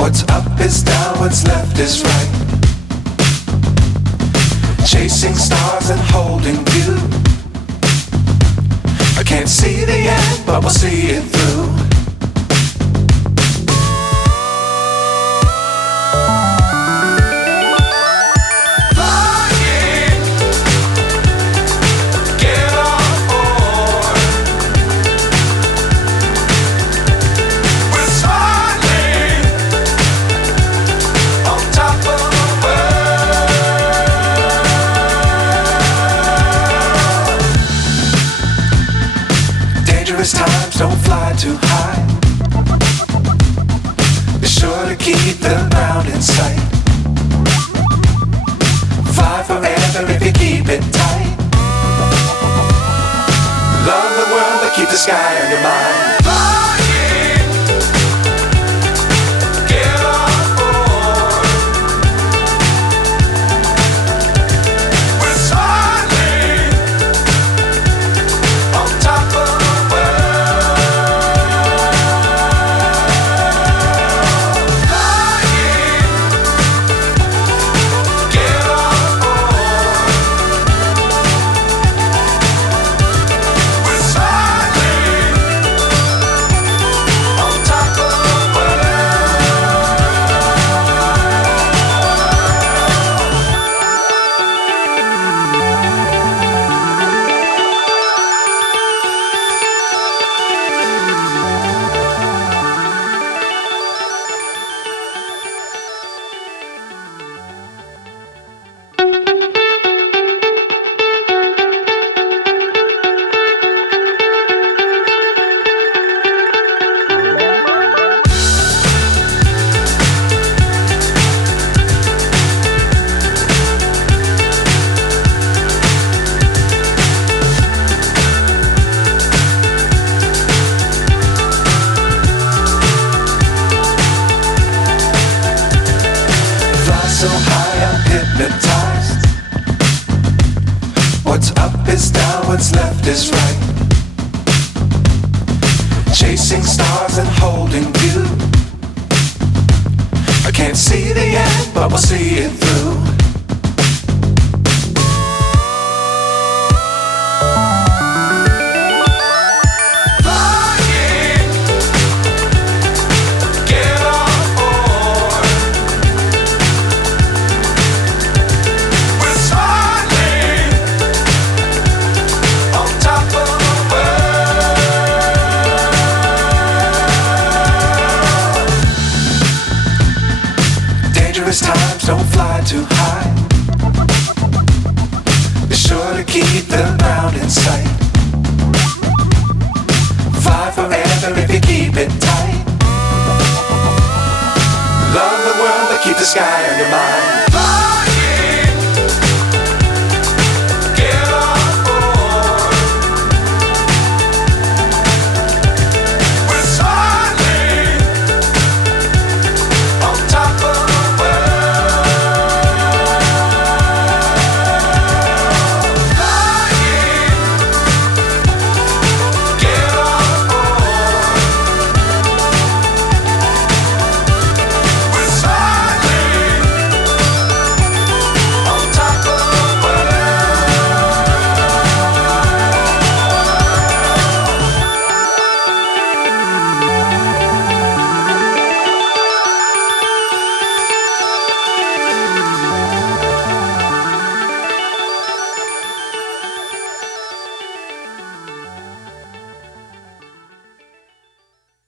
What's up is down, what's left is right. Chasing stars and holding you. I can't see the end, but we'll see it through. Times don't fly too high. Be sure to keep the ground in sight. Fly forever if you keep it tight. Love the world but keep the sky on your mind. So high I'm hypnotized. What's up is down, what's left is right. Chasing stars and holding you. I can't see the end, but we'll see it through. Times don't fly too high. Be sure to keep the ground in sight. Fly forever if you keep it tight. Love the world but keep the sky on your mind.